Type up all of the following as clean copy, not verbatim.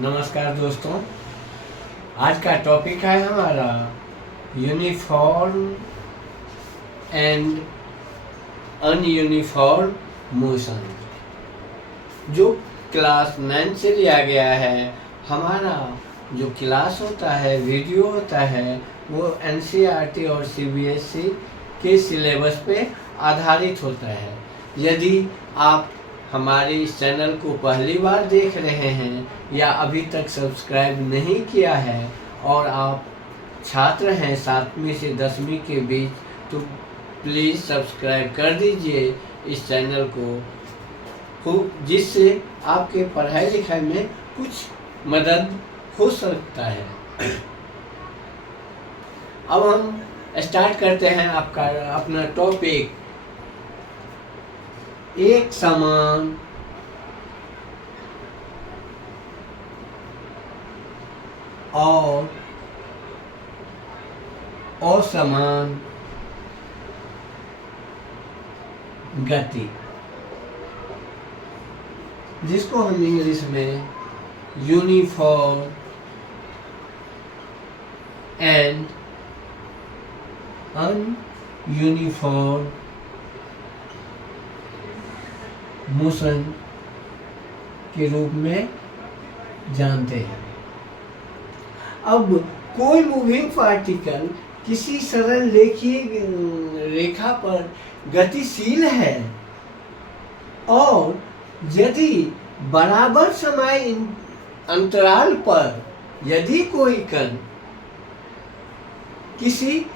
नमस्कार दोस्तों। आज का टॉपिक है हमारा यूनिफॉर्म एंड अनयूनिफॉर्म मोशन, जो क्लास 9 से लिया गया है। हमारा जो क्लास होता है, वीडियो होता है, वो एनसीईआरटी और सीबीएसई के सिलेबस पे आधारित होता है। यदि आप हमारे इस चैनल को पहली बार देख रहे हैं या अभी तक सब्सक्राइब नहीं किया है और आप छात्र हैं 7वीं से 10वीं के बीच, तो प्लीज़ सब्सक्राइब कर दीजिए इस चैनल को, जिससे आपके पढ़ाई लिखाई में कुछ मदद हो सकता है। अब हम स्टार्ट करते हैं अपना टॉपिक। एक समान और असमान गति, जिसको हम इंग्लिश में यूनिफॉर्म एंड अनयूनिफॉर्म मोशन के रूप में जानते हैं। अब कोई मूविंग पार्टिकल किसी सरल रेखा पर गतिशील है और यदि बराबर समय अंतराल पर यदि कोई कण किसी एक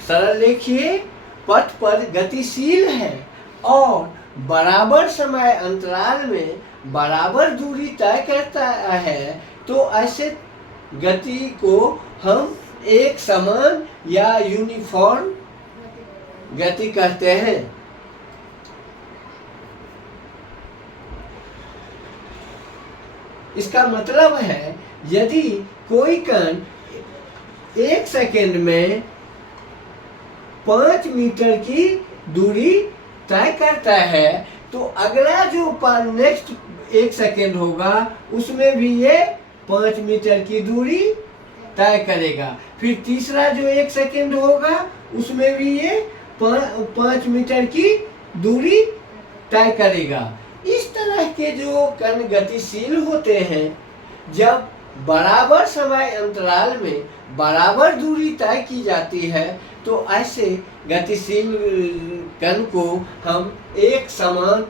सरल रेखीय पथ पर गतिशील है और बराबर समय अंतराल में बराबर दूरी तय करता है, तो ऐसे गति को हम एक समान या यूनिफॉर्म गति कहते हैं। इसका मतलब है, यदि कोई कण 1 सेकेंड में 5 मीटर की दूरी तय करता है, तो अगला जो नेक्स्ट 1 सेकेंड होगा उसमें भी ये 5 मीटर की दूरी तय करेगा। फिर तीसरा जो 1 सेकेंड होगा उसमें भी ये 5 मीटर की दूरी तय करेगा। इस तरह के जो कण गतिशील होते हैं, जब बराबर समय अंतराल में बराबर दूरी तय की जाती है, तो ऐसे गतिशील कण को हम एक समान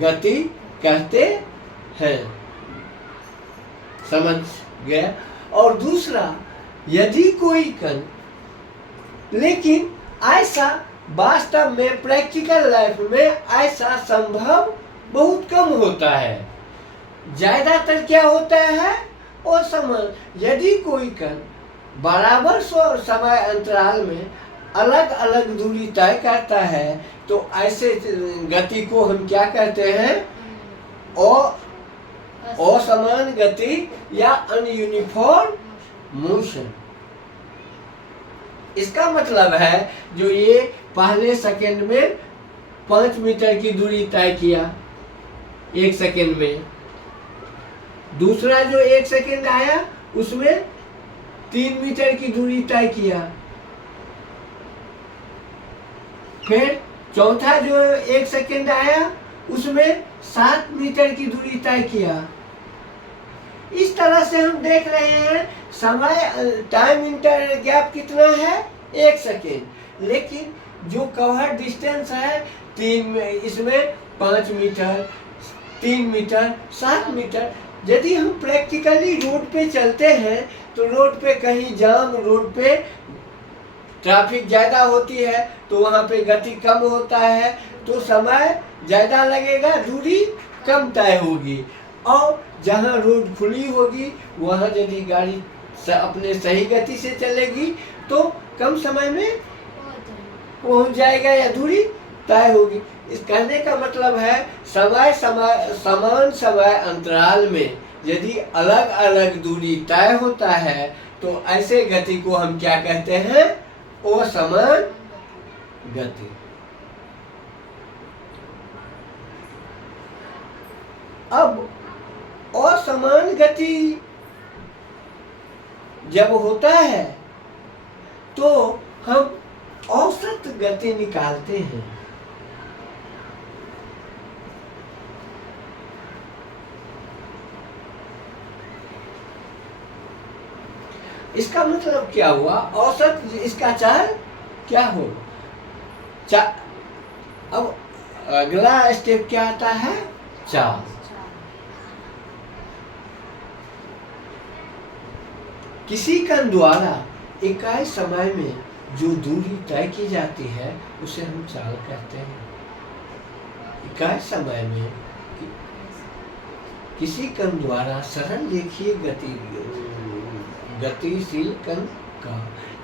गति कहते हैं। समझ गया? और दूसरा, यदि कोई कण, लेकिन ऐसा वास्तव में प्रैक्टिकल लाइफ में ऐसा संभव बहुत कम होता है। ज्यादातर क्या होता है, और समान, यदि कोई कण बराबर समय अंतराल में अलग अलग दूरी तय करता है, तो ऐसे गति को हम क्या कहते हैं, असमान गति या अनयूनिफॉर्म मोशन। इसका मतलब है, जो ये पहले सेकेंड में 5 मीटर की दूरी तय किया 1 सेकेंड में, दूसरा जो 1 सेकेंड आया उसमें 3 मीटर की दूरी तय किया, फिर चौथा जो 1 सेकेंड आया उसमें 7 मीटर की दूरी तय किया। इस तरह से हम देख रहे हैं समय टाइम इंटर गैप कितना है, 1 सेकेंड, लेकिन जो कवर डिस्टेंस है इसमें 5 मीटर, 3 मीटर, 7 मीटर। यदि हम प्रैक्टिकली रोड पे चलते हैं, तो रोड पे कहीं जाम, रोड पे ट्रैफिक ज़्यादा होती है, तो वहाँ पे गति कम होता है, तो समय ज़्यादा लगेगा, दूरी कम तय होगी। और जहाँ रोड खुली होगी, वहाँ यदि गाड़ी अपने सही गति से चलेगी, तो कम समय में पहुँच जाएगा या दूरी तय होगी। इस कहने का मतलब है, समान समय अंतराल में यदि अलग अलग दूरी तय होता है, तो ऐसे गति को हम क्या कहते हैं, असमान गति। अब असमान गति जब होता है तो हम औसत गति निकालते हैं। इसका मतलब क्या हुआ? औसत इसका चाल क्या हो? अब अगला स्टेप क्या आता है? चाल। किसी कण द्वारा इकाई समय में जो दूरी तय की जाती है उसे हम चाल कहते हैं। इकाई समय में किसी कण द्वारा सरल रेखीय गतिशील कण का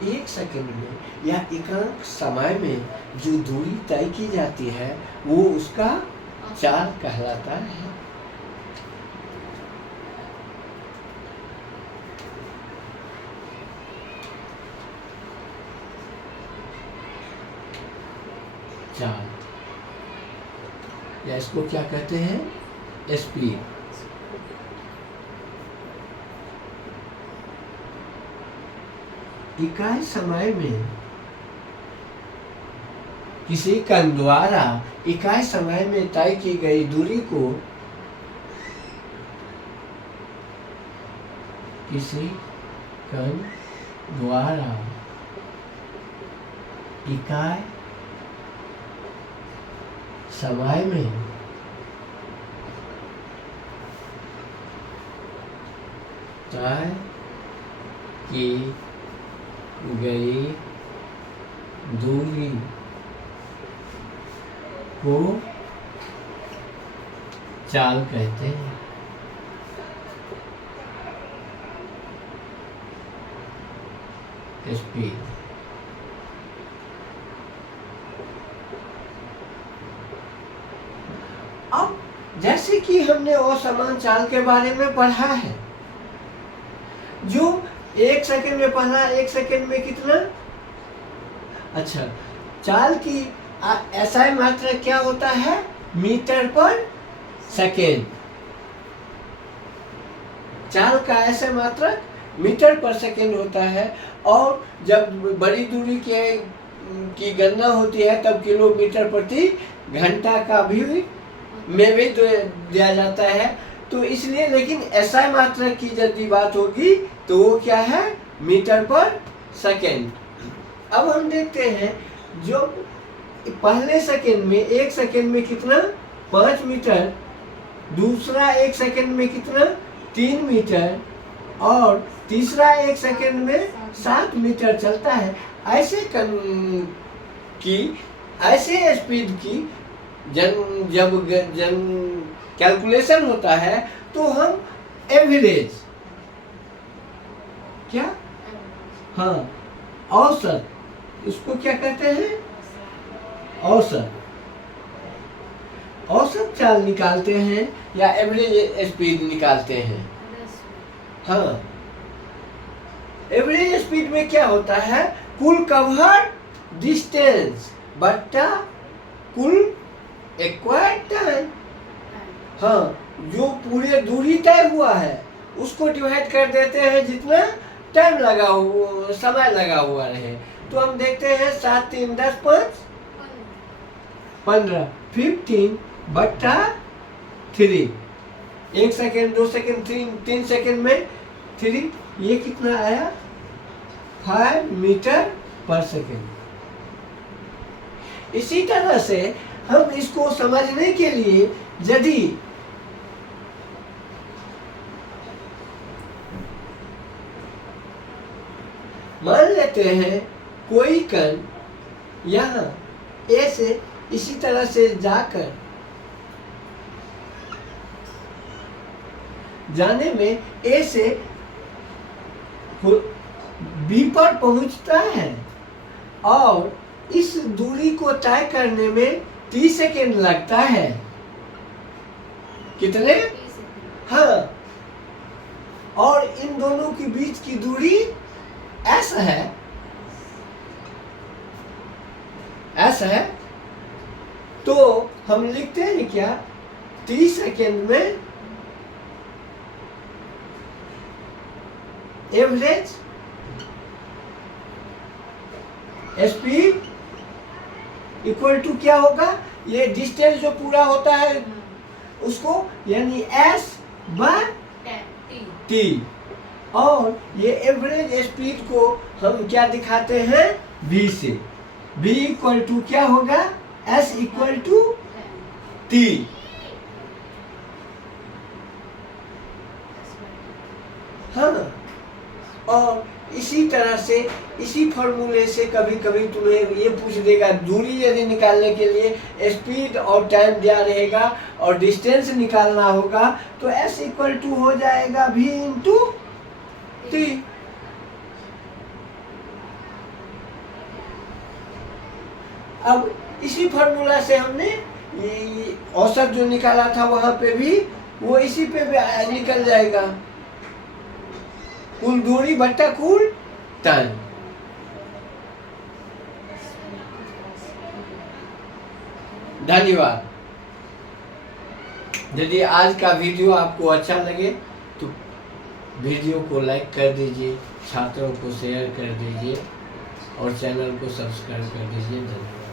1 सेकंड में या एकांक समय में जो दूरी तय की जाती है वो उसका चाल कहलाता है। चाल, या इसको क्या कहते हैं? स्पीड। इकाई समय में किसी कण द्वारा इकाई समय में तय की गई दूरी को किसी कण द्वारा इकाई समय में तय की गई दूरी को चाल कहते हैं। स्पीड। अब जैसे कि हमने असमान चाल के बारे में पढ़ा है, जो 1 सेकंड में पढ़ा, 1 सेकंड में कितना? अच्छा, चाल की SI मात्रा क्या होता है? मीटर पर सेकेंड। चाल का SI मात्रा मीटर पर सेकेंड होता है, और जब बड़ी दूरी की गणना होती है तब किलोमीटर प्रति घंटा का भी में भी दिया जाता है। तो इसलिए, लेकिन SI मात्रा की यदि बात होगी तो वो क्या है? मीटर पर सेकेंड। अब हम देखते हैं, जो पहले सेकेंड में 1 सेकेंड में कितना? 5 मीटर, दूसरा 1 सेकेंड में कितना? 3 मीटर, और तीसरा 1 सेकेंड में 7 मीटर चलता है। ऐसे स्पीड की जब कैलकुलेशन होता है तो हम एवरेज, क्या? हाँ, औसत, इसको क्या कहते हैं? औसत चाल निकालते हैं या एवरेज स्पीड निकालते हैं। हाँ, एवरेज स्पीड में क्या होता है? कुल कवर डिस्टेंस बट्टा कुल एक्वायर्ड टाइम। हाँ, जो पूरे दूरी तय हुआ है उसको डिवाइड कर देते हैं जितना टाइम लगा हुआ, समय लगा हुआ रहे। तो हम देखते हैं 7 3 10 5 15, 15 बट्टा 3। 1 सेकेंड, 2 सेकेंड, 3 सेकेंड में 3, ये कितना आया? 5 मीटर पर सेकेंड। इसी तरह से हम इसको समझने के लिए यदि मान लेते हैं कोई कण यहाँ A से इसी तरह से जाने में A से B पर पहुंचता है, और इस दूरी को तय करने में 30 सेकेंड लगता है। कितने? हाँ, और इन दोनों के बीच की दूरी S है। तो हम लिखते हैं क्या? 30 सेकेंड में एवरेज स्पीड इक्वल टू क्या होगा, ये डिस्टेंस जो पूरा होता है उसको, यानी एस बाय टी, और ये एवरेज स्पीड को हम क्या दिखाते हैं, v से। v इक्वल टू क्या होगा, s इक्वल टू t। हाँ, और इसी तरह से, इसी फॉर्मूले से कभी कभी तुम्हें ये पूछ देगा, दूरी यदि निकालने के लिए स्पीड और टाइम दिया रहेगा और डिस्टेंस निकालना होगा, तो s इक्वल टू हो जाएगा v इंटू टी। अब इसी फॉर्मूला से हमने ये औसत जो निकाला था वहां पे भी वो इसी पे भी निकल जाएगा, कुल दूरी बट्टा कुल टाइम। धन्यवाद। यदि आज का वीडियो आपको अच्छा लगे तो वीडियो को लाइक कर दीजिए, छात्रों को शेयर कर दीजिए और चैनल को सब्सक्राइब कर दीजिए। धन्यवाद।